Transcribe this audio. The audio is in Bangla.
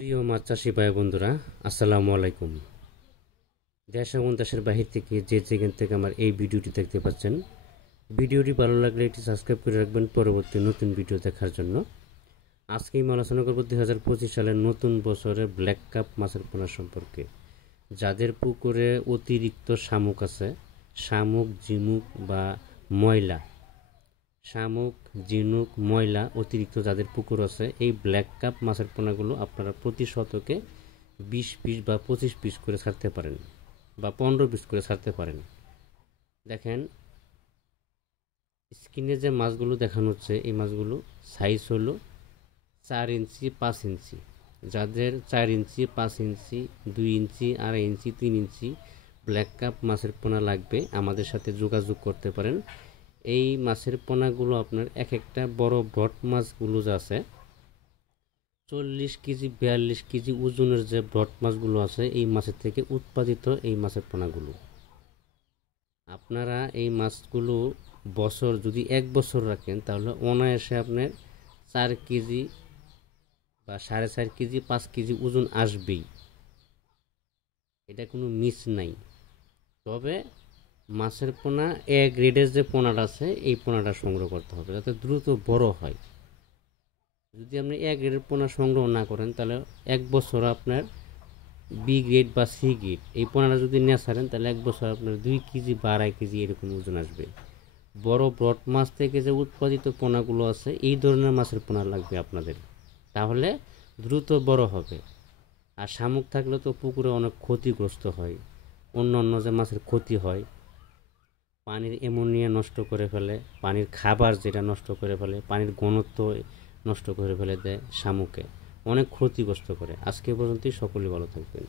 প্রিয় মাছ চাষি ভাই বন্ধুরা, আসসালামু আলাইকুম। দেশ এবং দেশের বাহির থেকে যে যেখান থেকে আমার এই ভিডিওটি দেখতে পাচ্ছেন, ভিডিওটি ভালো লাগলে একটি সাবস্ক্রাইব করে রাখবেন পরবর্তী নতুন ভিডিও দেখার জন্য। আজকে আমি আলোচনা করব 2025 সালের নতুন বছরের ব্ল্যাক কাপ মাছের পোনা সম্পর্কে। যাদের পুকুরে অতিরিক্ত শামুক আছে, শামুক, ঝিনুক বা ময়লা, শামুক, ঝিনুক, ময়লা অতিরিক্ত যাদের পুকুর আছে, এই ব্ল্যাক কাপ মাছের পোনাগুলো আপনারা প্রতি শতকে 20 পিস বা 25 পিস করে ছাড়তে পারেন বা 15 পিস করে ছাড়তে পারেন। দেখেন স্ক্রিনে যে মাছগুলো দেখানো হচ্ছে, এই মাছগুলো সাইজ হলো 4 ইঞ্চি 5 ইঞ্চি। যাদের 4 ইঞ্চি, 5 ইঞ্চি, 2 ইঞ্চি, 2.5 ইঞ্চি, 3 ইঞ্চি ব্ল্যাক কাপ মাছের পোনা লাগবে, আমাদের সাথে যোগাযোগ করতে পারেন। এই মাছের পোনাগুলো আপনার এক একটা বড় ব্রড মাছগুলো যা আছে 40 কেজি 42 কেজি ওজনের যে ব্রড মাছগুলো আছে, এই মাছের থেকে উৎপাদিত এই মাছের পোনাগুলো। আপনারা এই মাছগুলো বছর যদি 1 বছর রাখেন, তাহলে অনায়াসে আপনার 4 কেজি বা 4.5 কেজি 5 কেজি ওজন আসবেই, এটা কোনো মিস নাই। তবে মাছের পোনা এ গ্রেডের যে পোনাটা আছে, এই পোনাটা সংগ্রহ করতে হবে যাতে দ্রুত বড় হয়। যদি আপনি এ গ্রেডের পোনা সংগ্রহ না করেন, তাহলে 1 বছর আপনার বি গ্রেড বা সি গ্রেড এই পোনাটা যদি না ছাড়েন, তাহলে 1 বছর আপনার 2 কেজি বা 2.5 কেজি এরকম ওজন আসবে। বড় ব্রড মাছ থেকে যে উৎপাদিত পোনাগুলো আছে, এই ধরনের মাছের পোনা লাগবে আপনাদের, তাহলে দ্রুত বড় হবে। আর শামুক থাকলে তো পুকুরে অনেক ক্ষতিগ্রস্ত হয়, অন্য অন্য যে মাছের ক্ষতি হয়, পানির অ্যামোনিয়া নষ্ট করে ফেলে, পানির খাবার যেটা নষ্ট করে ফেলে, পানির ঘনত্ব নষ্ট করে ফেলে দেয়, শামুকে অনেক ক্ষতিগ্রস্ত করে। আজকে পর্যন্তই, সকলেই ভালো থাকবেন।